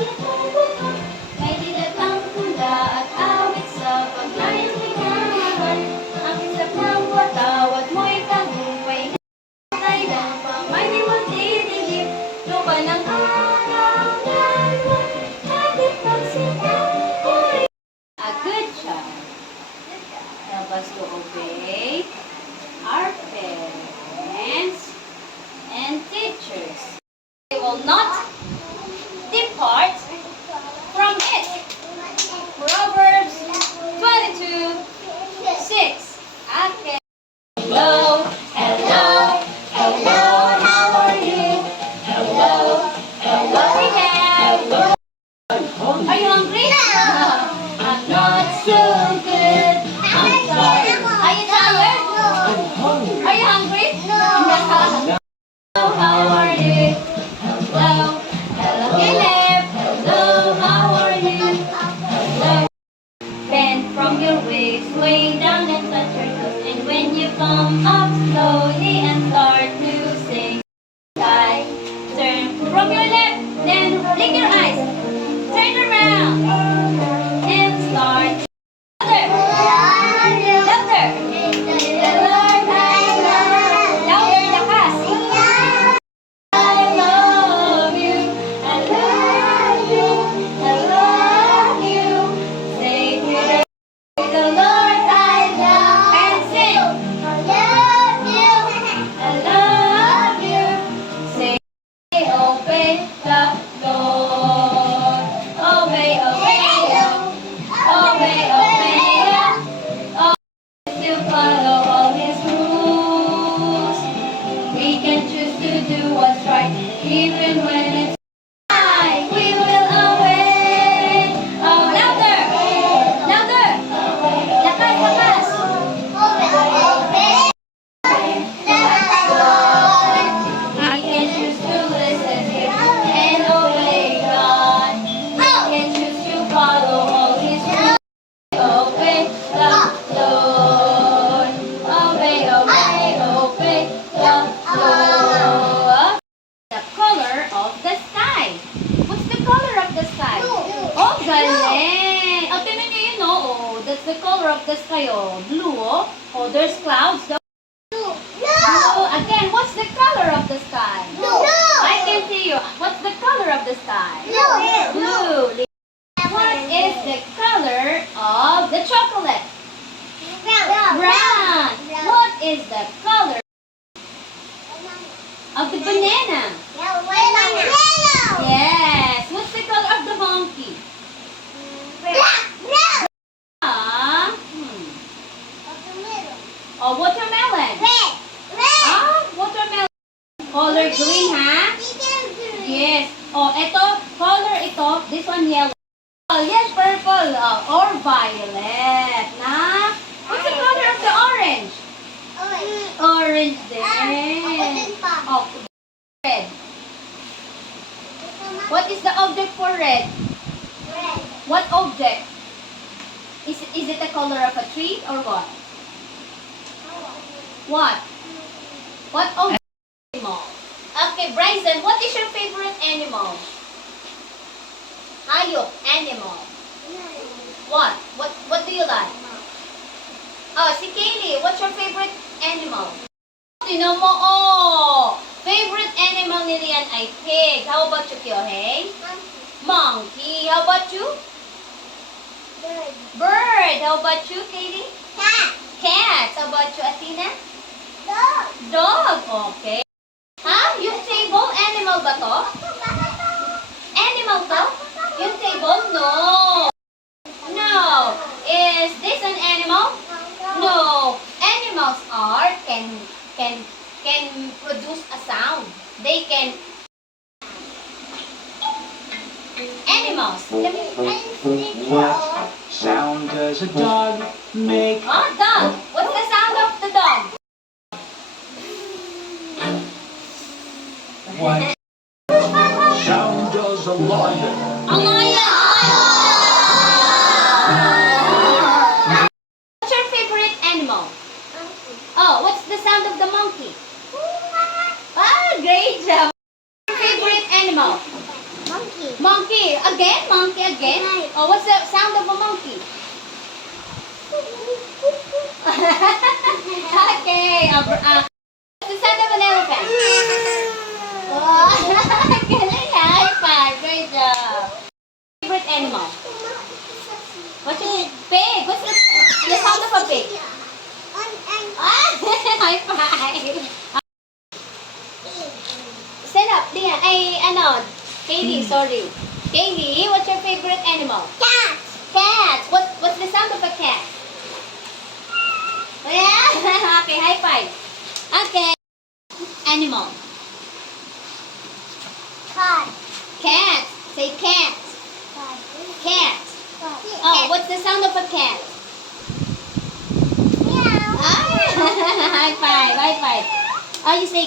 May dilagang pula at awit sa paglayang minamahal. Ang isap ng watawat mo'y tagumpay. Kailan pa may di magdidilip. Lupa ng araw na habit ng sinapoy. A good child. Help us to obey our parents and teachers. They will not depart from it. Proverbs 22:6. Okay. Hello, hello, hello, how are you? Hello, hello, hello. Are you hungry? I'm not so good. I'm sorry. Are you tired? Are you hungry? No. How are you? Hello, hello, Caleb. Hello, how are you? Hello. Bend from your waist, way down and touch your toes. And when you come up slowly and start to sing, sky, turn from your left, then blink your eyes. Turn around and start. Louder. Louder. The Lord I love. Louder, lakas. I love you. I love you. I love you. Say to the Lord I love. And sing. I love you. I love you. Say, obey the Lord. Obey, obey, obey, obey, to follow all His rules. We can choose to do what's right, even when it's right. We will await. Oh, louder! Louder! Lakas, lakas! We can choose to listen to and obey God. We can choose to follow all His rules. Obey the Lord. Obey, obey, obey the Lord. The color of the sky. What's the color of the sky? Oh, galing. Oh, tingnan nyo yun, oh. Oh, that's the color of the sky, oh. Blue, oh. Oh, there's clouds. Blue. Again, what's the color of the sky? I can see you. What's the color of the sky? Blue. What is the color of the chocolate? Brown. What is the color of the banana? Yes. What's the color of the monkey? Ah. Oh, watermelon. Watermelon. Color green, ha? Yes. Oh, ito, color ito. This one yellow. Oh, yes, purple. Or violet. Na? What's the color of the orange? Orange din. Oh, red. What is the object for red? What object? Is it the color of a tree or what? What object? Animal. Okay, Bryson, what is your favorite animal? Hayop, animal. What do you like? Oh, si Kaylee, what's your favorite animal? Tinan mo, oh! Favorite animal ni Rian ay pig. How about you, Kyohei? Monkey. How about you? Bird. How about you, Kaylee? Cat. How about you, Athena? Dog. Okay. Ha? Yung table, animal ba to? Animal to? Yung table? No. No. Is this an animal? No. Animals can produce a sound. They can. Animals. What sound does a dog make? Dog. What's the sound of the dog? What sound does a lion A lion. What's your favorite animal? Oh, what's the sound of the monkey? Great job. Favorite animal? Monkey. Monkey. Again? Monkey again? Oh, what's the sound of a monkey? Okay. What's the sound of an elephant? Oh, galing, high five. Great job. Favorite animal? What's your pig? What's the sound of a pig? Ah, high five. Stand up, Dian. Katie, sorry. Katie, what's your favorite animal? Cat. Cat. What's the sound of a cat? Yeah. Okay, high five. Okay. Animal. Cat. Cat. Say cat. Cat. Oh, what's the sound of a cat? Meow. Ah, high five, high five. Oh, you say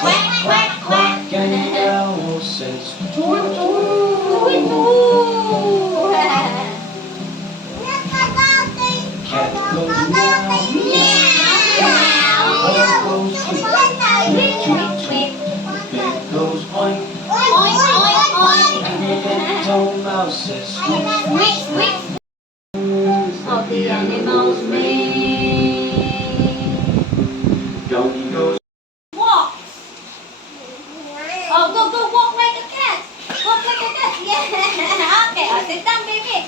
Quack, quack, quack, and the owl says, toot, toot. Ooh. Cat goes meow, goes tweet, tweet, tweet. Pig goes oink, Oink, oink, oink. and the little mouse says, squeak, Squeak, squeak. Oh, the animals may Donkey goes, walk. Oh, go walk like a cat. Walk like a cat. Yeah. Okay, oh, sit down, baby.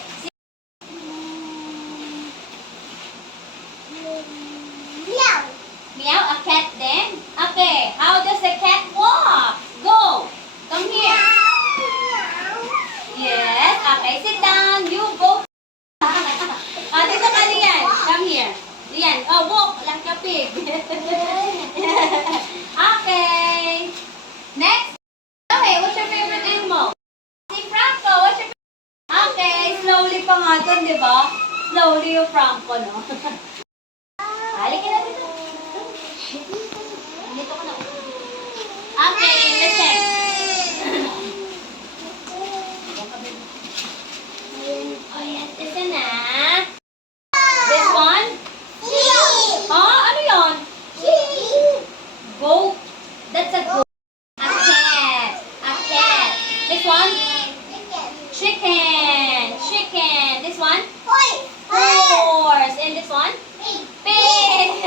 Meow. Meow, a cat then. Okay, how does a cat walk? Go. Come here. Yes. Okay, sit down. You go. Dito ka, Lian. Come here. Lian, walk like a pig. Okay. Next. Okay, what's your favorite animal? Si Franco, what's your Okay, slowly pa nga dun, di ba? Slowly yung Franco, no? Halika na dito. Dito ka na. Okay, listen. Oh, yes, listen na. This one? Ano yon? Goat. That's a goat. A cat. A cat. This one? Chicken. Chicken. This one? Horse. And this one? Pig.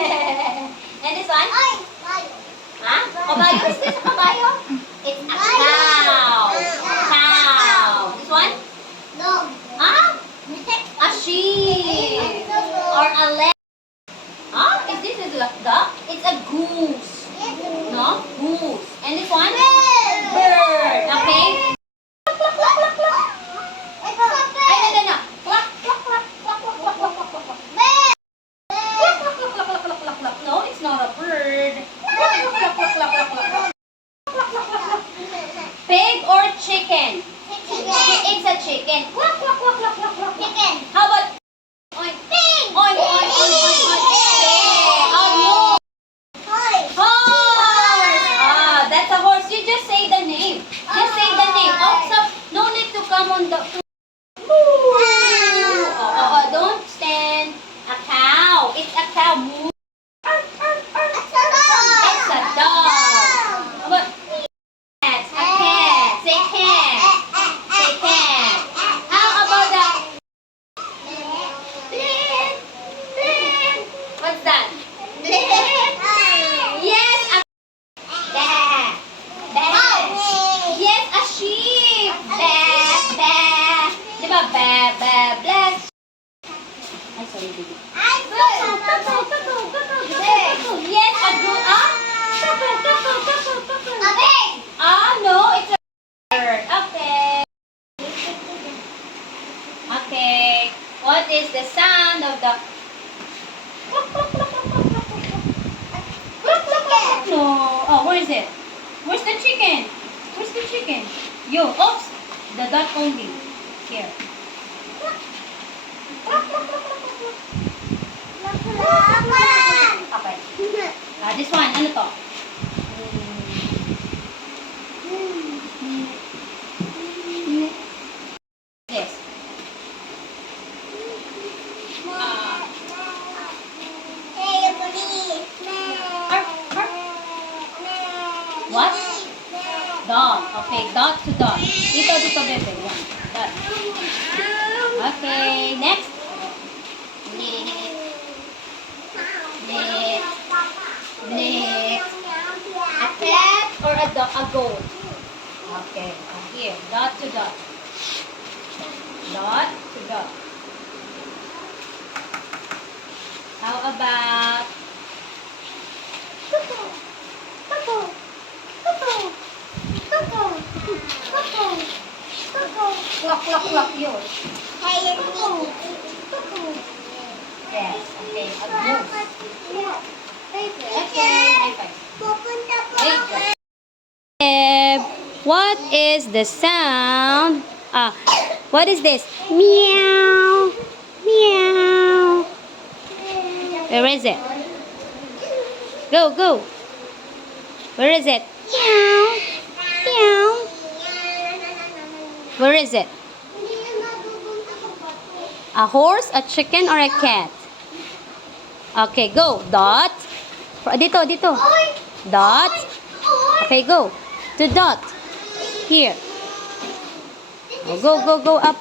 And this one? Huh? Kabayo? Is this a kabayo? It's a cow. Cow. This one? Huh? A sheep. Or a lamb. Huh? Is this a duck? It's a goose. No? Goose. And this one? Bird. Okay? Ay, no. Cluck, cluck, cluck, cluck, cluck, cluck, cluck, cluck, cluck. Cluck, cluck, cluck, cluck, cluck, cluck, cluck. No, it's not a bird. Cluck, cluck, cluck, cluck, cluck, cluck, cluck. Cluck, cluck, cluck, cluck. Pig or chicken? It's a chicken. Cluck, cluck, cluck, cluck, cluck, cluck. How about oink? Oink, oink, oink, oink, oink. Pig. Oh, no. Horse. Ah, that's a horse. You just say the name. Just say the name. Also, no need to come on the... Don't stand. A cow. It's a cow. Moo. It's a dog. But cat. A cat. Say cat. Say cat. How about the... What's that? Yes, a... Yes, a sheep. Diba? Black. Ay, sorry, baby. Yes, a goat. No, it's a bird. Okay. Okay. What is the sound of the... No. Oh, where is it? Where's the chicken? Where's the chicken? You. Oops. The duck only. Here. Okay. This one. Ano to? This. What? Dog. Okay, dog to dog. dot. Dito, bebe. Yan. Dot. Okay, next. Next. A cat or a goat? Okay, here. Dot to dot. Dot to dot. How about clock yun? Yes, okay. A goose. Okay, high five. What is the sound? What is this? Meow. Meow. Where is it? Go. Where is it? Meow. Meow. Where is it? A horse, a chicken, or a cat? Okay, go. Dot. Dito. Dot. Okay, go. To dot. Here. Go. Up.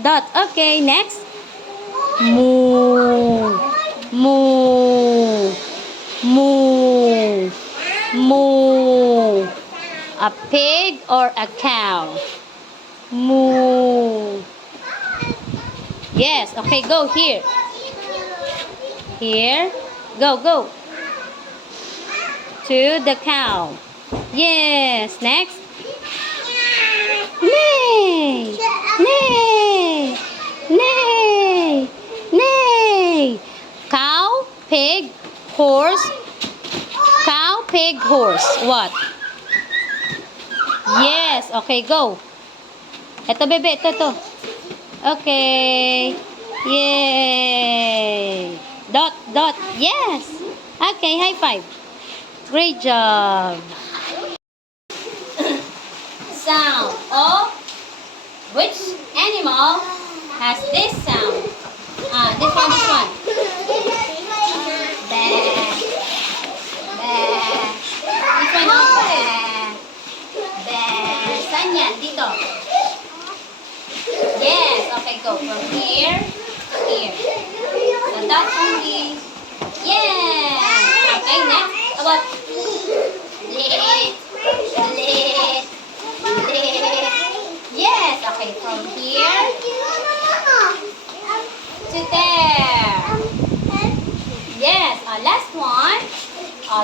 Dot. Okay, next. Moo. A pig or a cow? Moo. Yes, okay, go here. Here. Go. To the cow. Yes, next. Neigh. Cow, pig, horse. Cow, pig, horse. What? Yes, okay, go. Ito, bebe, ito. Okay. Yay. Dot. Yes. Okay, high five. Great job. Sound of which animal has this sound? This one. Bah. This one also. Bah. Saan yan? Dito. Yes. Okay, go. From here to here. So that's only. Yes. Okay, next. About lit. Yes. Okay, from here to there. Yes. Last one.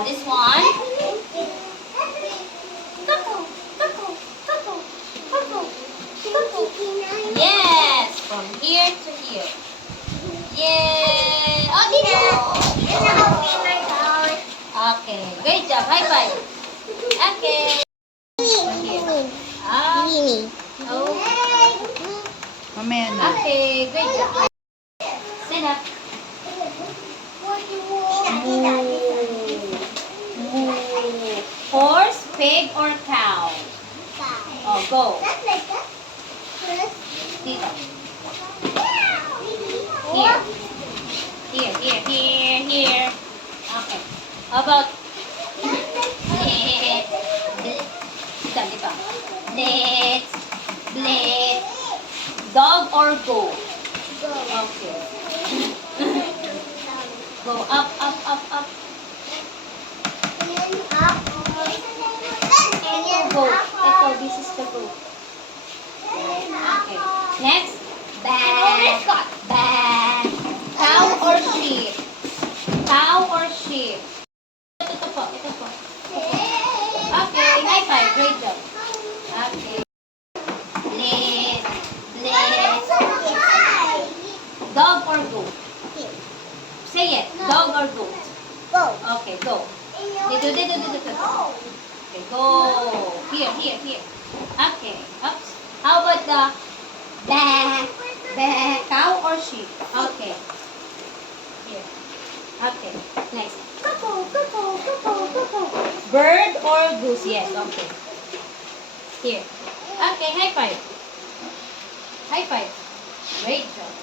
This one. Yes. From here to here. Yay! Dito. Okay. Great job. High five. Okay. Here. Oh. Mamaya na. Okay. Great job. Sit up. Horse, pig, or cow? Go. Dito. Here. Okay. How about dito. Blitz. Dog or goat? Okay. Go up. Ito, this is the goat. Okay. Next. Bah. Cow or sheep? Ito po. Okay, high five. Great job. Okay. Blitz. Dog or goat? Say it. Dog or goat? Okay, go. Dito. Okay, go. Here. Okay. Oops. How about the bah? Cow or sheep? Okay. Here. Okay. Nice. Bird or goose? Yes. Okay. Here. Okay. High five. Great job.